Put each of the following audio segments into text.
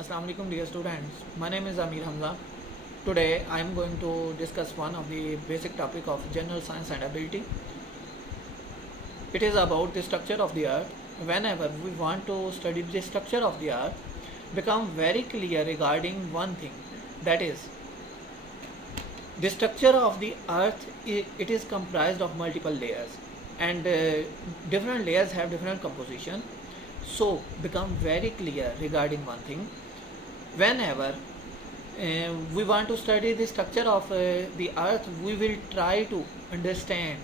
Assalamu alaikum dear students. My name is Amir Hamza. Today I am going to discuss one of the basic topic of general science and ability. It is about the structure of the earth. Whenever we want to study the structure of the earth, become very clear regarding one thing, that is the structure of the earth. It is comprised of multiple layers, and different layers have different composition. So become very clear regarding one thing. Whenever we want to study the structure of the earth, we will try to understand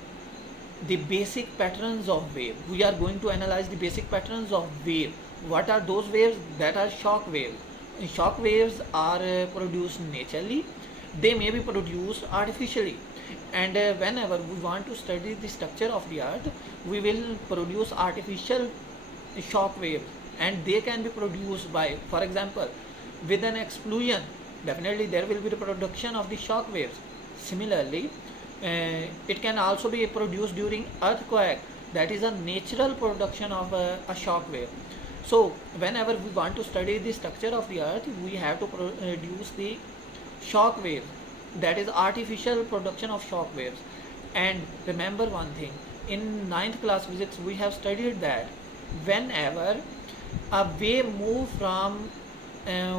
the basic patterns of wave. We are going to analyze the basic patterns of wave. What are those waves? That are shock waves. Shock waves are produced naturally. They may be produced artificially. And whenever we want to study the structure of the earth, we will produce artificial shock waves, and they can be produced by, for example, with an explosion. Definitely there will be the production of the shock waves. Similarly, it can also be produced during earthquake. That is a natural production of a shock wave. So whenever we want to study the structure of the earth, we have to produce the shock wave, that is artificial production of shock waves. And remember one thing, in ninth class physics we have studied that whenever a wave move from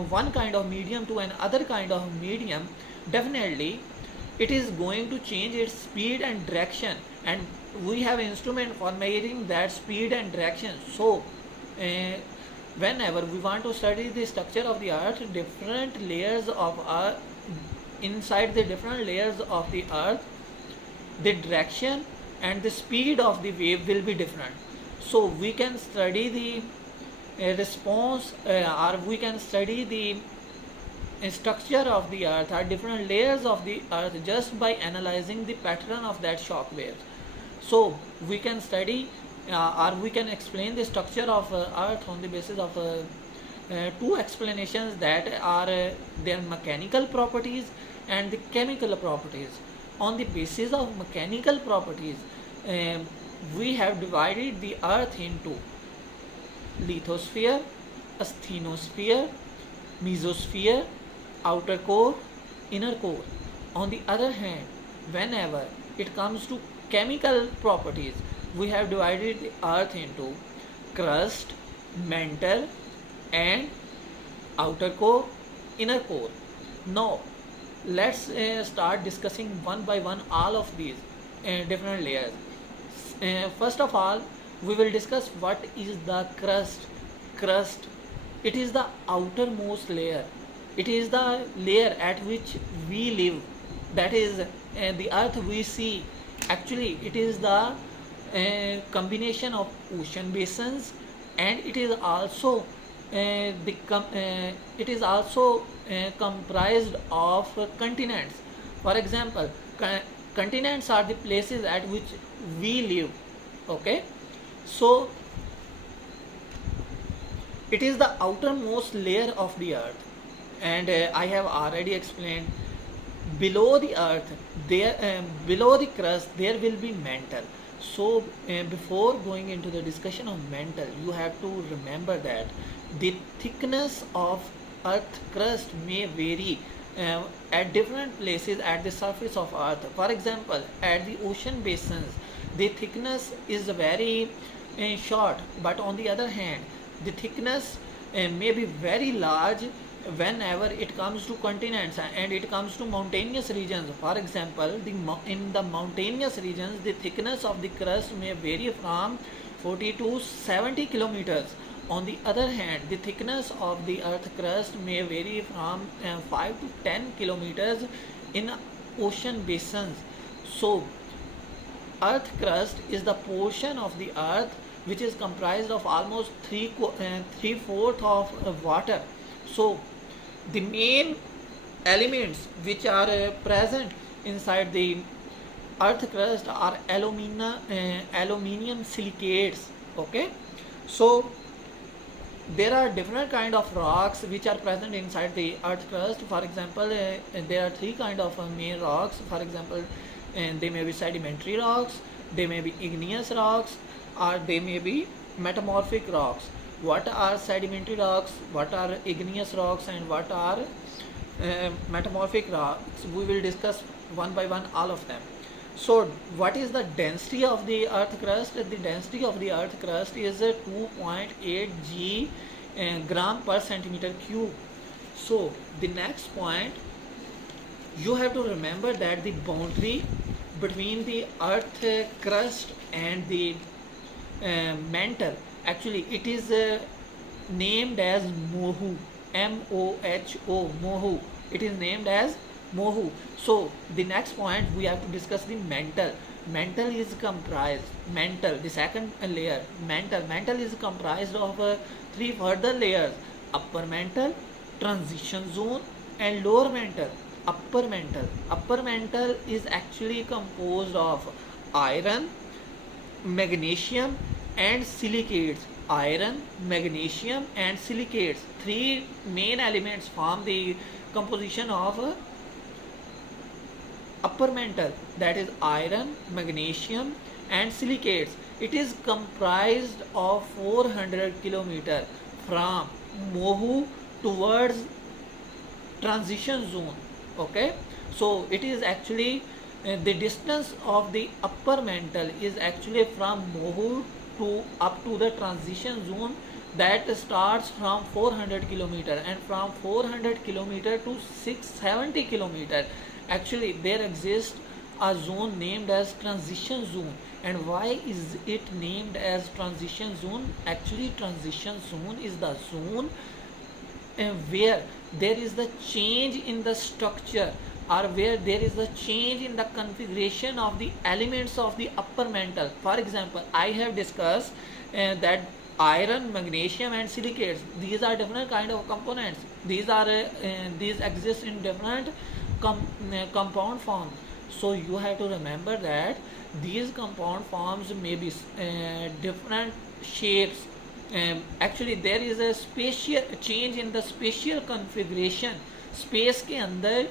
one kind of medium to another kind of medium, definitely it is going to change its speed and direction, and we have instrument for measuring that speed and direction. So whenever we want to study the structure of the earth, different layers of earth, inside the different layers of the earth, the direction and the speed of the wave will be different. So we can study the response, or we can study the structure of the earth or different layers of the earth just by analyzing the pattern of that shock waves. So we can study or we can explain the structure of earth on the basis of two explanations, that are their mechanical properties and the chemical properties. On the basis of mechanical properties, we have divided the earth into lithosphere, asthenosphere, mesosphere, outer core, inner core. On the other hand, whenever it comes to chemical properties, we have divided the earth into crust, mantle, and outer core, inner core. Now let's start discussing one by one all of these different layers. First of all, we will discuss what is the crust. It is the outermost layer. It is the layer at which we live. That is the earth we see. Actually it is the combination of ocean basins, and it is also comprised of continents. For example, continents are the places at which we live. Okay, so it is the outermost layer of the earth, and I have already explained, below the earth there, below the crust there will be mantle. So before going into the discussion of mantle, you have to remember that the thickness of earth crust may vary at different places at the surface of earth. For example, at the ocean basins the thickness is very short, but on the other hand the thickness may be very large whenever it comes to continents and it comes to mountainous regions. For example, in the mountainous regions the thickness of the crust may vary from 40 to 70 kilometers. On the other hand, the thickness of the earth crust may vary from 5 to 10 kilometers in ocean basins. So earth crust is the portion of the earth which is comprised of almost three-fourths of water. So the main elements which are present inside the earth crust are aluminium silicates. Okay, so there are different kind of rocks which are present inside the earth crust. For example, there are three kind of main rocks. For example, they may be sedimentary rocks, they may be igneous rocks, or they may be metamorphic rocks. what are sedimentary rocks, what are igneous rocks, and what are metamorphic rocks. We will discuss one by one all of them. So what is the density of the earth crust? The density of the earth crust is 2.8 g gram per centimeter cube. So the next point, you have to remember that the boundary between the earth crust and the mantle, actually it is named as Mohu, M-O-H-O, Mohu. It is named as Mohu. So the next point, we have to discuss the mantle. Mantle is comprised, mantle, the second layer, mantle is comprised of three further layers: upper mantle, transition zone, and lower mantle. Upper mantle is actually composed of iron, magnesium, and silicates. Iron, magnesium, and silicates, three main elements form the composition of upper mantle, that is iron, magnesium, and silicates. It is comprised of 400 kilometer from Mohu towards transition zone. Okay, so it is actually the distance of the upper mantle is actually from Mohu to up to the transition zone, that starts from 400 kilometer, and from 400 kilometer to 670 kilometer, actually there exists a zone named as transition zone. And why is it named as transition zone? Actually transition zone is the zone where there is the change in the structure, or where there is a change in the configuration of the elements of the upper mantle. For example, I have discussed that iron, magnesium, and silicates, these are different kind of components. These exist in different compound forms. So you have to remember that these compound forms may be different shapes. Actually there is a spatial change in the spatial configuration. Space के अंदर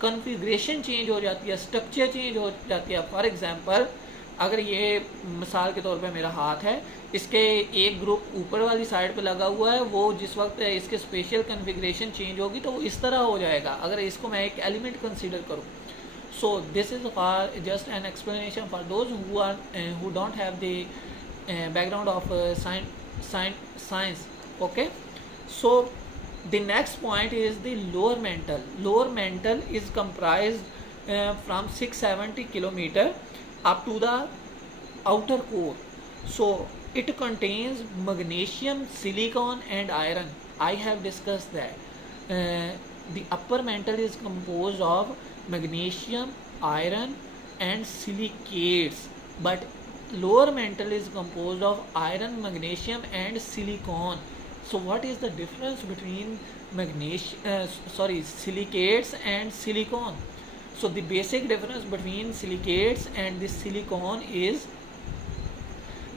configuration change हो जाती है, structure change हो जाती है. For example, अगर ये मिसाल के तौर पे मेरा हाथ है, इसके एक ग्रुप ऊपर वाली साइड पे लगा हुआ है, वो जिस वक्त इसके स्पेशल कॉन्फ़िगरेशन चेंज होगी तो वो इस तरह हो जाएगा अगर इसको मैं एक एलिमेंट कंसीडर करूँ. So this is for just an explanation for those who don't have the background of science. Okay, so the next point is the lower mantle. Lower mantle is comprised from 670 kilometer up to the outer core. So it contains magnesium, silicon, and iron. I have discussed that the upper mantle is composed of magnesium, iron, and silicates, but lower mantle is composed of iron, magnesium, and silicon. So what is the difference between silicates and silicon? So the basic difference between silicates and the silicon is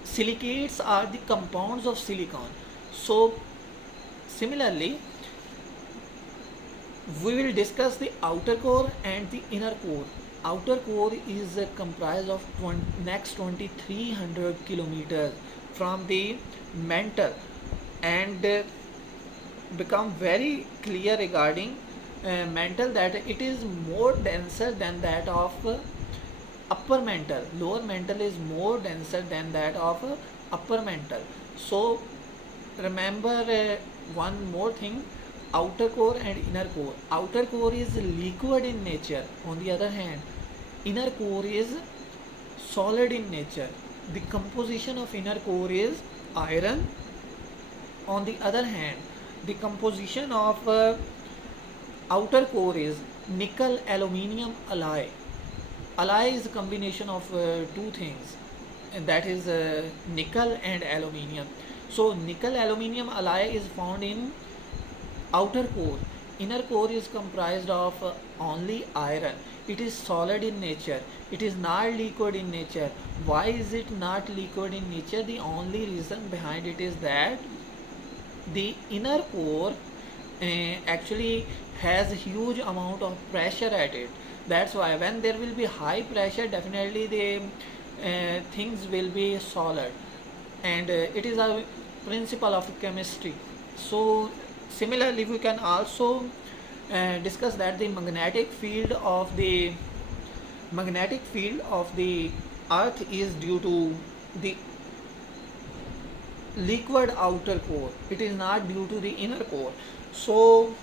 silicates are the compounds of silicon. So similarly, we will discuss the outer core and the inner core. Outer core is comprised of next 2300 kilometers from the mantle, and become very clear regarding mantle that it is more denser than that of upper mantle. Lower mantle is more denser than that of upper mantle. So remember one more thing, outer core and inner core. Outer core is liquid in nature. On the other hand, inner core is solid in nature. The composition of inner core is iron. On the other hand, the composition of outer core is nickel aluminium alloy. Alloy is a combination of two things, and that is nickel and aluminium. So nickel aluminium alloy is found in outer core. Inner core is comprised of only iron. It is solid in nature. It is not liquid in nature. Why is it not liquid in nature? The only reason behind it is that the inner core actually has a huge amount of pressure at it. That's why when there will be high pressure, definitely the things will be solid, and it is a principle of chemistry. So similarly we can also discuss that the magnetic field of the earth is due to the liquid outer core, it is not due to the inner core. So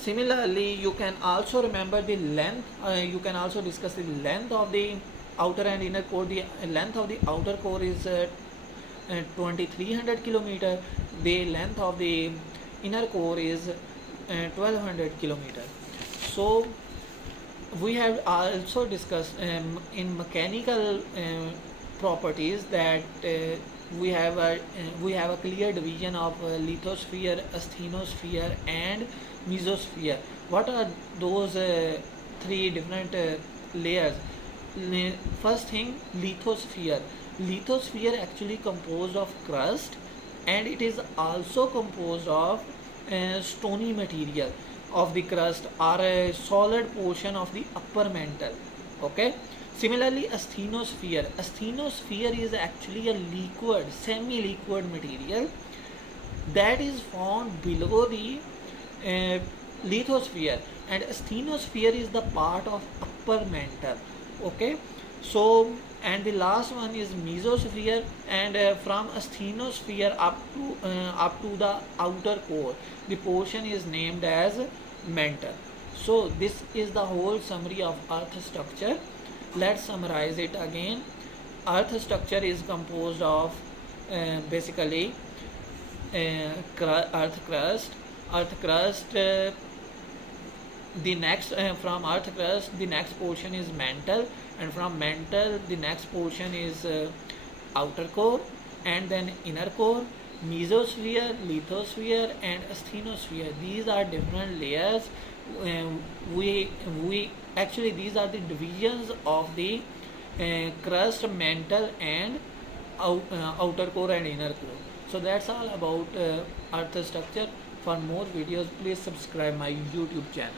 similarly you can also remember the length, you can also discuss the length of the outer and inner core. The length of the outer core is 2300 kilometer, the length of the inner core is 1200 kilometer. So we have also discussed in mechanical properties that we have a clear division of lithosphere, asthenosphere and mesosphere. What are those three different layers? First thing, lithosphere. Lithosphere actually composed of crust, and it is also composed of stony material of the crust or a solid portion of the upper mantle. Okay. Similarly, asthenosphere. Asthenosphere is actually a liquid, semi-liquid material that is found below the lithosphere, and asthenosphere is the part of upper mantle. Okay. So and the last one is mesosphere, and from asthenosphere up to the outer core, the portion is named as mantle. So this is the whole summary of earth structure. Let's summarize it again. Earth structure is composed of basically earth crust. The next from earth crust, the next portion is mantle, and from mantle the next portion is outer core, and then inner core, mesosphere, lithosphere and asthenosphere. These are different layers. We actually, these are the divisions of the crust, mantle and outer core and inner core. So that's all about earth structure. For more videos, please subscribe my YouTube channel.